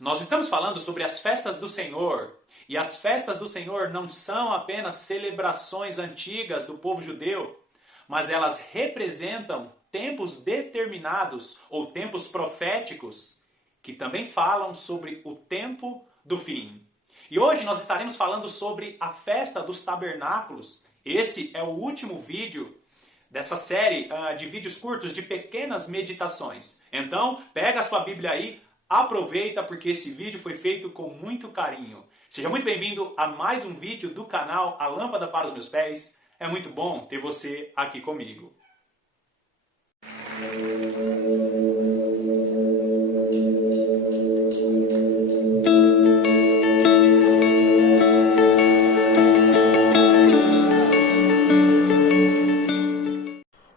Nós estamos falando sobre as festas do Senhor. E as festas do Senhor não são apenas celebrações antigas do povo judeu, mas elas representam tempos determinados ou tempos proféticos que também falam sobre o tempo do fim. E hoje nós estaremos falando sobre a festa dos tabernáculos. Esse é o último vídeo dessa série de vídeos curtos de pequenas meditações. Então, pega a sua Bíblia aí, aproveita porque esse vídeo foi feito com muito carinho. Seja muito bem-vindo a mais um vídeo do canal A Lâmpada para os Meus Pés. É muito bom ter você aqui comigo.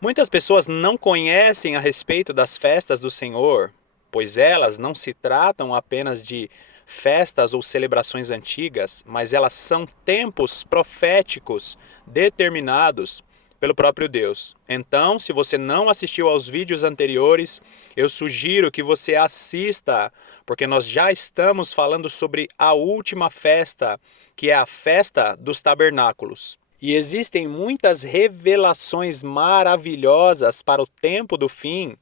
Muitas pessoas não conhecem a respeito das festas do Senhor, pois elas não se tratam apenas de festas ou celebrações antigas, mas elas são tempos proféticos determinados pelo próprio Deus. Então, se você não assistiu aos vídeos anteriores, eu sugiro que você assista, porque nós já estamos falando sobre a última festa, que é a festa dos tabernáculos. E existem muitas revelações maravilhosas para o tempo do fim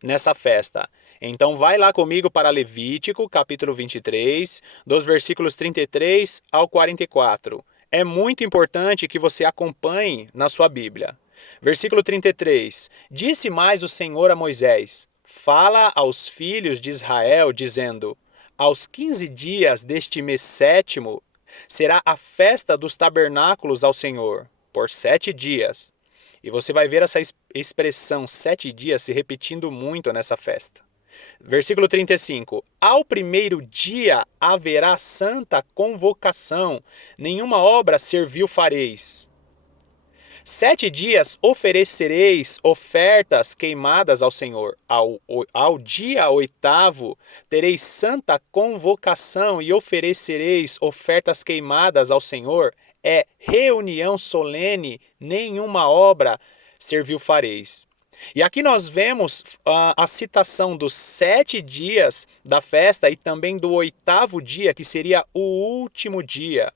nessa festa. Então vai lá comigo para Levítico, capítulo 23, dos versículos 33 ao 44. É muito importante que você acompanhe na sua Bíblia. Versículo 33. Disse mais o Senhor a Moisés: fala aos filhos de Israel, dizendo: aos 15 dias deste mês sétimo, será a festa dos tabernáculos ao Senhor, por 7 dias. E você vai ver essa expressão 7 dias se repetindo muito nessa festa. Versículo 35. Ao primeiro dia haverá santa convocação, nenhuma obra servil fareis. 7 dias oferecereis ofertas queimadas ao Senhor. Ao dia 8º tereis santa convocação e oferecereis ofertas queimadas ao Senhor. É reunião solene, nenhuma obra servil fareis. E aqui nós vemos a citação dos 7 dias da festa e também do 8º dia, que seria o último dia.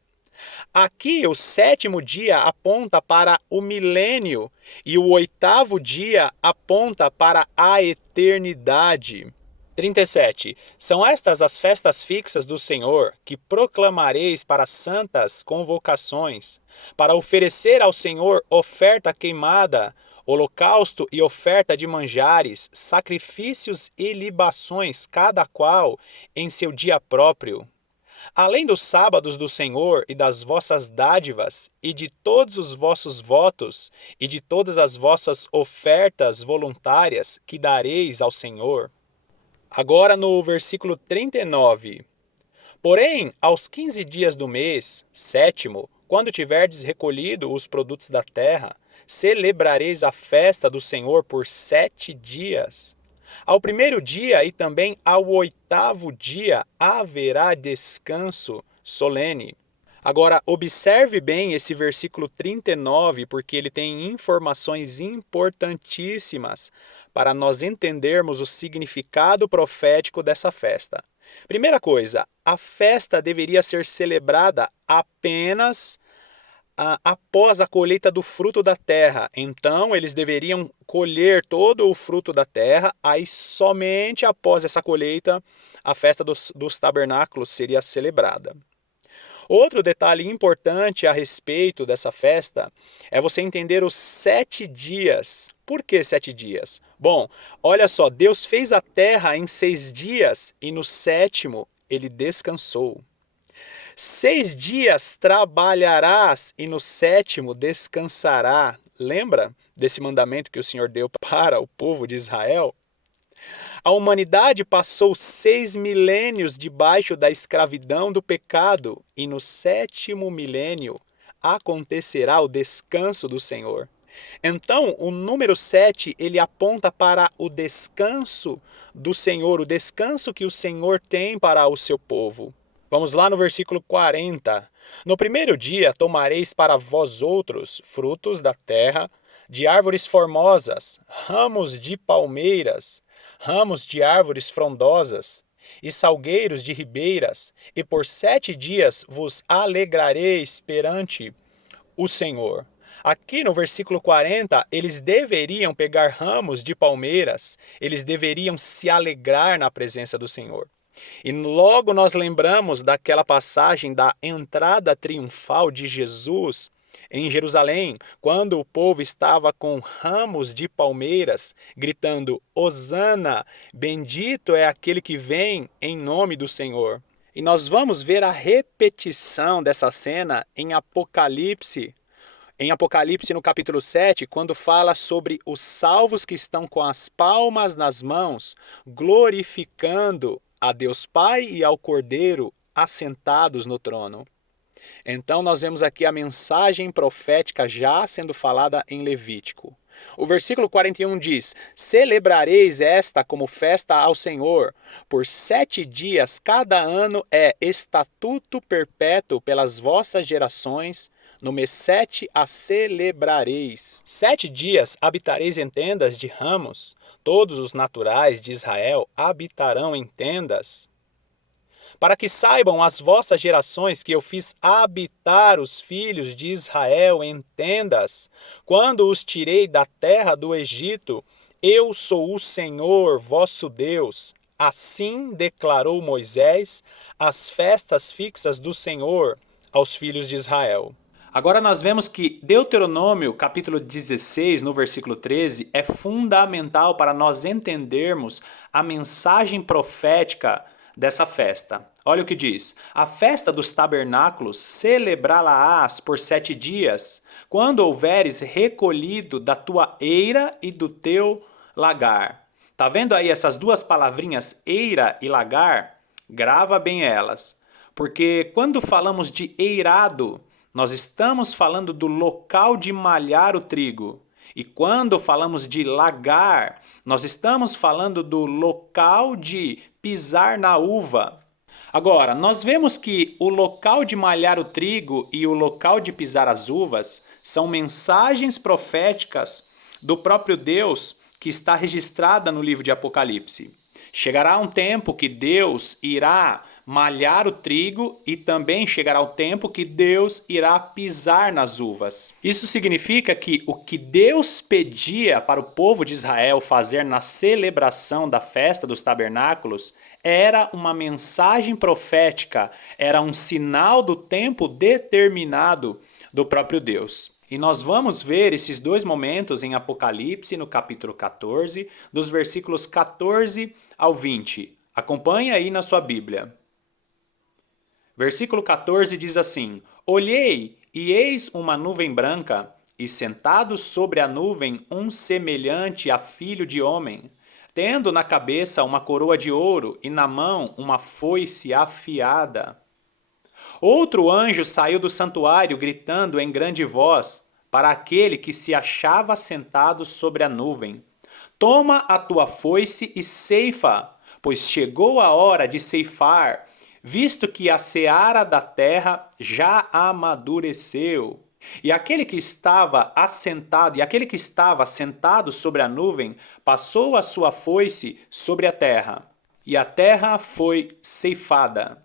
Aqui o 7º dia aponta para o milênio e o 8º dia aponta para a eternidade. 37. São estas as festas fixas do Senhor, que proclamareis para santas convocações, para oferecer ao Senhor oferta queimada, holocausto e oferta de manjares, sacrifícios e libações, cada qual em seu dia próprio. Além dos sábados do Senhor e das vossas dádivas, e de todos os vossos votos, e de todas as vossas ofertas voluntárias que dareis ao Senhor. Agora no versículo 39. Porém, aos 15 dias do mês sétimo, quando tiverdes recolhido os produtos da terra, celebrareis a festa do Senhor por 7 dias. Ao primeiro dia e também ao 8º dia haverá descanso solene. Agora, observe bem esse versículo 39, porque ele tem informações importantíssimas para nós entendermos o significado profético dessa festa. Primeira coisa, a festa deveria ser celebrada apenas após a colheita do fruto da terra. Então, eles deveriam colher todo o fruto da terra, aí somente após essa colheita, a festa dos tabernáculos seria celebrada. Outro detalhe importante a respeito dessa festa é você entender os 7 dias. Por que 7 dias? Bom, olha só, Deus fez a terra em 6 dias e no 7º ele descansou. 6 dias trabalharás e no 7º descansará. Lembra desse mandamento que o Senhor deu para o povo de Israel? A humanidade passou 6 milênios debaixo da escravidão do pecado e no 7º milênio acontecerá o descanso do Senhor. Então, o número 7, ele aponta para o descanso do Senhor, o descanso que o Senhor tem para o seu povo. Vamos lá no versículo 40. No primeiro dia tomareis para vós outros frutos da terra, de árvores formosas, ramos de palmeiras, ramos de árvores frondosas, e salgueiros de ribeiras, e por 7 dias vos alegrareis perante o Senhor. Aqui no versículo 40, eles deveriam pegar ramos de palmeiras, eles deveriam se alegrar na presença do Senhor. E logo nós lembramos daquela passagem da entrada triunfal de Jesus em Jerusalém, quando o povo estava com ramos de palmeiras, gritando: Hosana, bendito é aquele que vem em nome do Senhor. E nós vamos ver a repetição dessa cena em Apocalipse, no capítulo 7, quando fala sobre os salvos que estão com as palmas nas mãos, glorificando a Deus Pai e ao Cordeiro assentados no trono. Então nós vemos aqui a mensagem profética já sendo falada em Levítico. O versículo 41 diz: Celebrareis esta como festa ao Senhor. Por 7 dias cada ano é estatuto perpétuo pelas vossas gerações. No mês 7 a celebrareis. 7 dias habitareis em tendas de ramos. Todos os naturais de Israel habitarão em tendas. Para que saibam as vossas gerações que eu fiz habitar os filhos de Israel em tendas, quando os tirei da terra do Egito. Eu sou o Senhor, vosso Deus. Assim declarou Moisés as festas fixas do Senhor aos filhos de Israel. Agora nós vemos que Deuteronômio, capítulo 16, no versículo 13, é fundamental para nós entendermos a mensagem profética dessa festa. Olha o que diz: a festa dos tabernáculos celebrá-la-ás por 7 dias, quando houveres recolhido da tua eira e do teu lagar. Tá vendo aí essas duas palavrinhas, eira e lagar? Grava bem elas. Porque quando falamos de eirado, nós estamos falando do local de malhar o trigo. E quando falamos de lagar, nós estamos falando do local de pisar na uva. Agora, nós vemos que o local de malhar o trigo e o local de pisar as uvas são mensagens proféticas do próprio Deus que está registrada no livro de Apocalipse. Chegará um tempo que Deus irá malhar o trigo e também chegará o tempo que Deus irá pisar nas uvas. Isso significa que o que Deus pedia para o povo de Israel fazer na celebração da festa dos tabernáculos era uma mensagem profética, era um sinal do tempo determinado do próprio Deus. E nós vamos ver esses dois momentos em Apocalipse, no capítulo 14, dos versículos 14 ao 20. Acompanhe aí na sua Bíblia. Versículo 14 diz assim: Olhei, e eis uma nuvem branca, e sentado sobre a nuvem um semelhante a filho de homem, tendo na cabeça uma coroa de ouro e na mão uma foice afiada. Outro anjo saiu do santuário gritando em grande voz para aquele que se achava sentado sobre a nuvem: Toma a tua foice e ceifa, pois chegou a hora de ceifar, visto que a seara da terra já amadureceu. E aquele que estava sentado sobre a nuvem passou a sua foice sobre a terra, e a terra foi ceifada.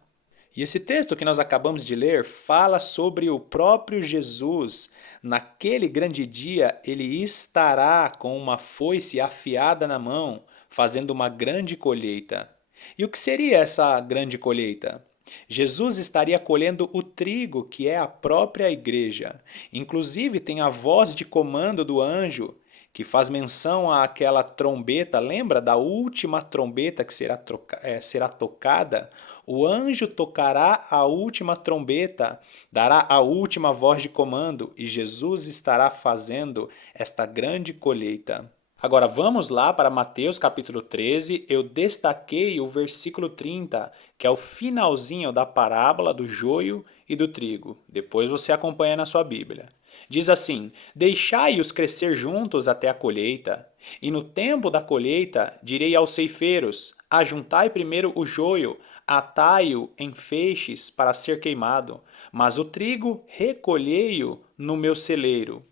E esse texto que nós acabamos de ler fala sobre o próprio Jesus. Naquele grande dia, ele estará com uma foice afiada na mão, fazendo uma grande colheita. E o que seria essa grande colheita? Jesus estaria colhendo o trigo, que é a própria igreja. Inclusive, tem a voz de comando do anjo, que faz menção àquela trombeta. Lembra da última trombeta que será tocada? O anjo tocará a última trombeta, dará a última voz de comando, e Jesus estará fazendo esta grande colheita. Agora vamos lá para Mateus capítulo 13, eu destaquei o versículo 30, que é o finalzinho da parábola do joio e do trigo. Depois você acompanha na sua Bíblia. Diz assim: Deixai-os crescer juntos até a colheita, e no tempo da colheita direi aos ceifeiros: Ajuntai primeiro o joio, atai-o em feixes para ser queimado, mas o trigo recolhei-o no meu celeiro.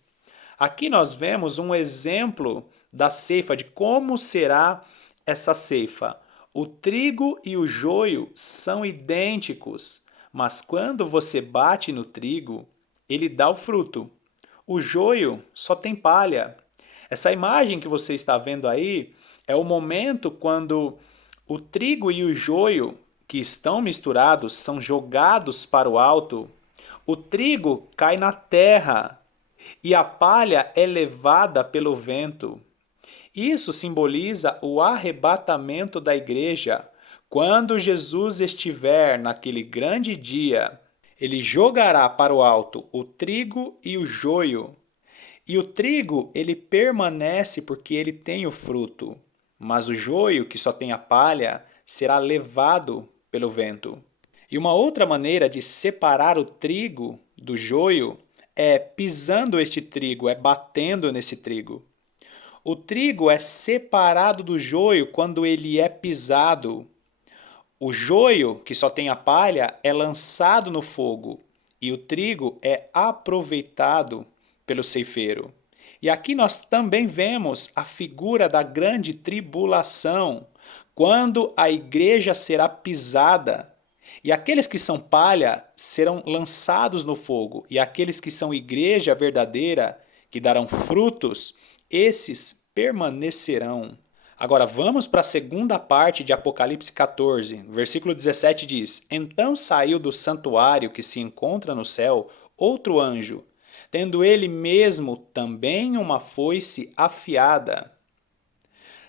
Aqui nós vemos um exemplo da ceifa, de como será essa ceifa. O trigo e o joio são idênticos, mas quando você bate no trigo, ele dá o fruto. O joio só tem palha. Essa imagem que você está vendo aí é o momento quando o trigo e o joio, que estão misturados, são jogados para o alto. O trigo cai na terra e a palha é levada pelo vento. Isso simboliza o arrebatamento da igreja. Quando Jesus estiver naquele grande dia, ele jogará para o alto o trigo e o joio. E o trigo, ele permanece porque ele tem o fruto, mas o joio, que só tem a palha, será levado pelo vento. E uma outra maneira de separar o trigo do joio é pisando este trigo, é batendo nesse trigo. O trigo é separado do joio quando ele é pisado. O joio, que só tem a palha, é lançado no fogo e o trigo é aproveitado pelo ceifeiro. E aqui nós também vemos a figura da grande tribulação, quando a igreja será pisada. E aqueles que são palha serão lançados no fogo, e aqueles que são igreja verdadeira, que darão frutos, esses permanecerão. Agora vamos para a segunda parte de Apocalipse 14. Versículo 17 diz: Então saiu do santuário que se encontra no céu outro anjo, tendo ele mesmo também uma foice afiada.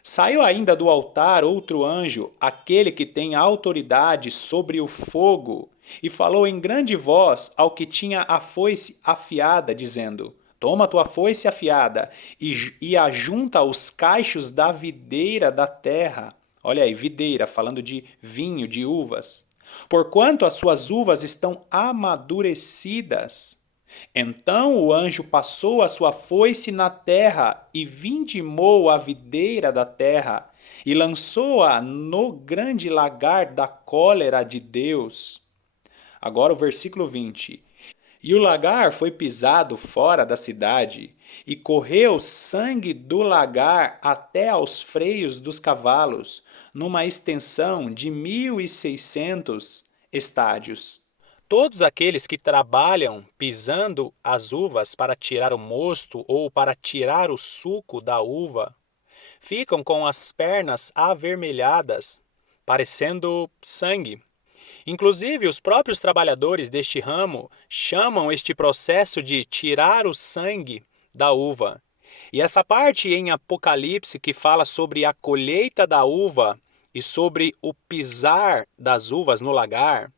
Saiu ainda do altar outro anjo, aquele que tem autoridade sobre o fogo, e falou em grande voz ao que tinha a foice afiada, dizendo: Toma tua foice afiada e ajunta os cachos da videira da terra. Olha aí, videira, falando de vinho, de uvas. Porquanto as suas uvas estão amadurecidas. Então o anjo passou a sua foice na terra e vindimou a videira da terra e lançou-a no grande lagar da cólera de Deus. Agora o versículo 20. E o lagar foi pisado fora da cidade, e correu sangue do lagar até aos freios dos cavalos, numa extensão de 1.600 estádios. Todos aqueles que trabalham pisando as uvas para tirar o mosto ou para tirar o suco da uva, ficam com as pernas avermelhadas, parecendo sangue. Inclusive, os próprios trabalhadores deste ramo chamam este processo de tirar o sangue da uva. E essa parte em Apocalipse que fala sobre a colheita da uva e sobre o pisar das uvas no lagar,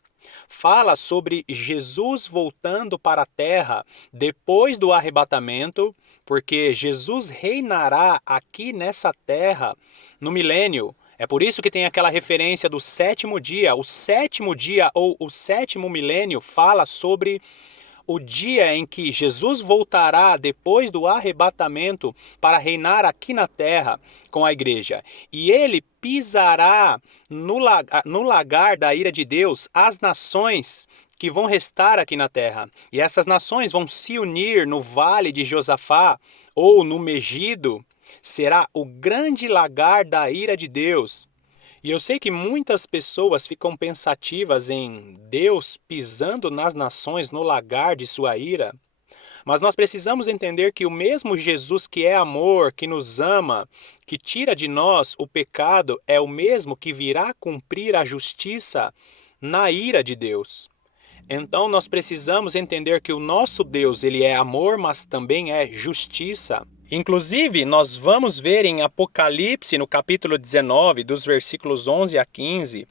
fala sobre Jesus voltando para a terra depois do arrebatamento, porque Jesus reinará aqui nessa terra no milênio. É por isso que tem aquela referência do sétimo dia. O sétimo dia ou o sétimo milênio fala sobre o dia em que Jesus voltará depois do arrebatamento para reinar aqui na terra com a igreja. E ele pisará no lagar da ira de Deus as nações que vão restar aqui na terra. E essas nações vão se unir no vale de Josafá ou no Megido. Será o grande lagar da ira de Deus. E eu sei que muitas pessoas ficam pensativas em Deus pisando nas nações no lagar de sua ira, mas nós precisamos entender que o mesmo Jesus que é amor, que nos ama, que tira de nós o pecado, é o mesmo que virá cumprir a justiça na ira de Deus. Então nós precisamos entender que o nosso Deus, ele é amor, mas também é justiça. Inclusive, nós vamos ver em Apocalipse, no capítulo 19, dos versículos 11 a 15,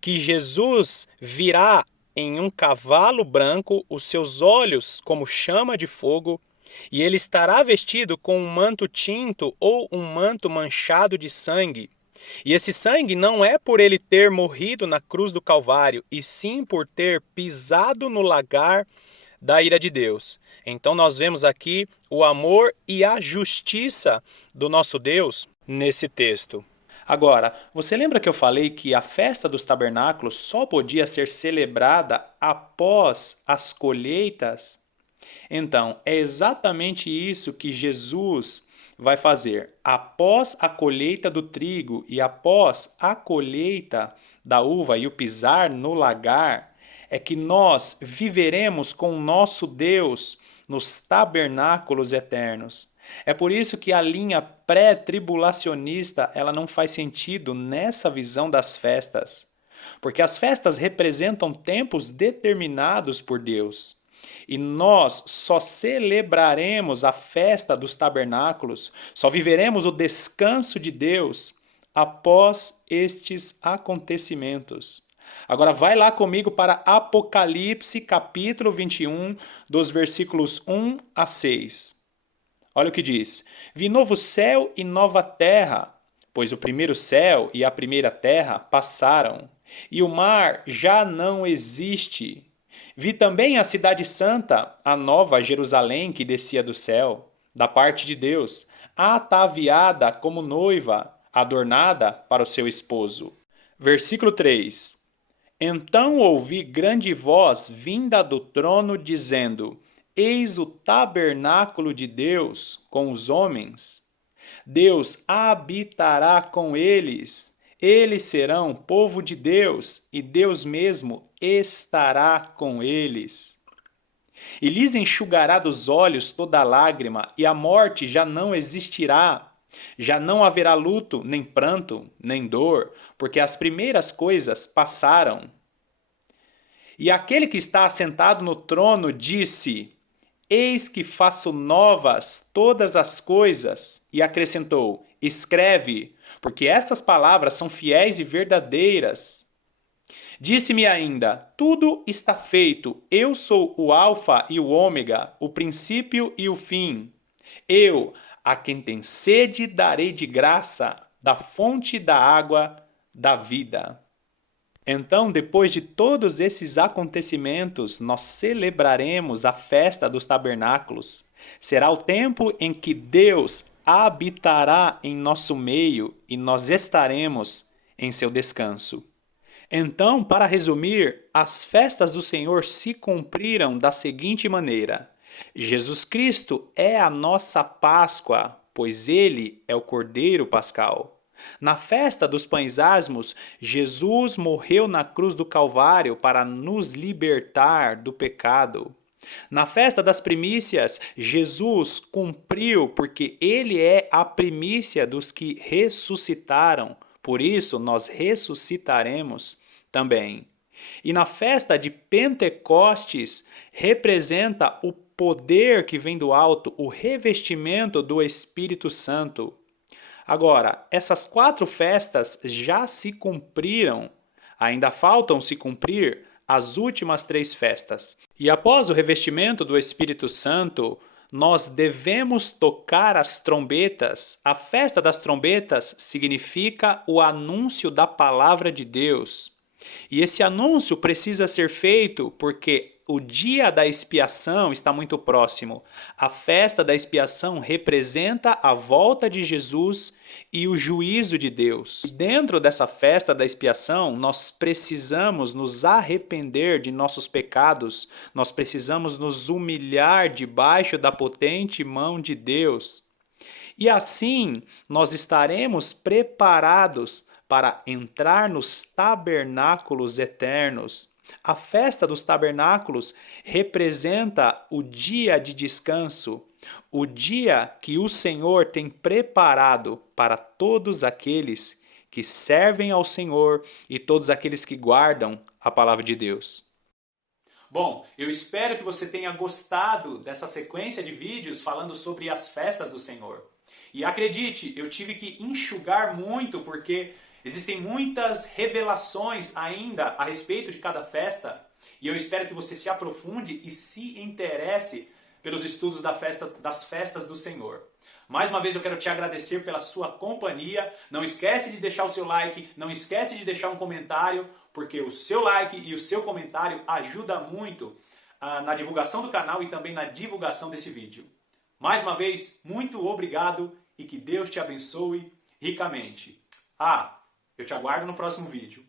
que Jesus virá em um cavalo branco, os seus olhos como chama de fogo, e ele estará vestido com um manto tinto ou um manto manchado de sangue. E esse sangue não é por ele ter morrido na cruz do Calvário, e sim por ter pisado no lagar da ira de Deus. Então nós vemos aqui o amor e a justiça do nosso Deus nesse texto. Agora, você lembra que eu falei que a festa dos tabernáculos só podia ser celebrada após as colheitas? Então, é exatamente isso que Jesus vai fazer após a colheita do trigo e após a colheita da uva e o pisar no lagar, é que nós viveremos com o nosso Deus nos tabernáculos eternos. É por isso que a linha pré-tribulacionista ela não faz sentido nessa visão das festas, porque as festas representam tempos determinados por Deus. E nós só celebraremos a festa dos tabernáculos, só viveremos o descanso de Deus após estes acontecimentos. Agora vai lá comigo para Apocalipse capítulo 21, dos versículos 1 a 6. Olha o que diz: Vi novo céu e nova terra, pois o primeiro céu e a primeira terra passaram, e o mar já não existe. Vi também a cidade santa, a nova Jerusalém que descia do céu, da parte de Deus, ataviada como noiva, adornada para o seu esposo. Versículo 3. Então ouvi grande voz vinda do trono dizendo: Eis o tabernáculo de Deus com os homens. Deus habitará com eles. Eles serão povo de Deus e Deus mesmo estará com eles. E lhes enxugará dos olhos toda lágrima, e a morte já não existirá. Já não haverá luto, nem pranto, nem dor, porque as primeiras coisas passaram. E aquele que está assentado no trono disse: Eis que faço novas todas as coisas. E acrescentou: Escreve, porque estas palavras são fiéis e verdadeiras. Disse-me ainda: Tudo está feito. Eu sou o Alfa e o Ômega, o princípio e o fim. Eu, a quem tem sede, darei de graça da fonte da água da vida. Então, depois de todos esses acontecimentos, nós celebraremos a festa dos tabernáculos. Será o tempo em que Deus habitará em nosso meio e nós estaremos em seu descanso. Então, para resumir, as festas do Senhor se cumpriram da seguinte maneira: Jesus Cristo é a nossa Páscoa, pois ele é o Cordeiro Pascal. Na festa dos pães asmos, Jesus morreu na cruz do Calvário para nos libertar do pecado. Na festa das primícias, Jesus cumpriu porque ele é a primícia dos que ressuscitaram. Por isso, nós ressuscitaremos também. E na festa de Pentecostes, representa o poder que vem do alto, o revestimento do Espírito Santo. Agora, essas 4 festas já se cumpriram, ainda faltam se cumprir as últimas 3 festas. E após o revestimento do Espírito Santo, nós devemos tocar as trombetas. A festa das trombetas significa o anúncio da palavra de Deus. E esse anúncio precisa ser feito porque o dia da expiação está muito próximo. A festa da expiação representa a volta de Jesus e o juízo de Deus. Dentro dessa festa da expiação, nós precisamos nos arrepender de nossos pecados, nós precisamos nos humilhar debaixo da potente mão de Deus. E assim, nós estaremos preparados para entrar nos tabernáculos eternos. A festa dos tabernáculos representa o dia de descanso, o dia que o Senhor tem preparado para todos aqueles que servem ao Senhor e todos aqueles que guardam a palavra de Deus. Bom, eu espero que você tenha gostado dessa sequência de vídeos falando sobre as festas do Senhor. E acredite, eu tive que enxugar muito porque existem muitas revelações ainda a respeito de cada festa e eu espero que você se aprofunde e se interesse pelos estudos das festas do Senhor. Mais uma vez eu quero te agradecer pela sua companhia. Não esquece de deixar o seu like, não esquece de deixar um comentário, porque o seu like e o seu comentário ajuda muito na divulgação do canal e também na divulgação desse vídeo. Mais uma vez, muito obrigado e que Deus te abençoe ricamente. Eu te aguardo no próximo vídeo.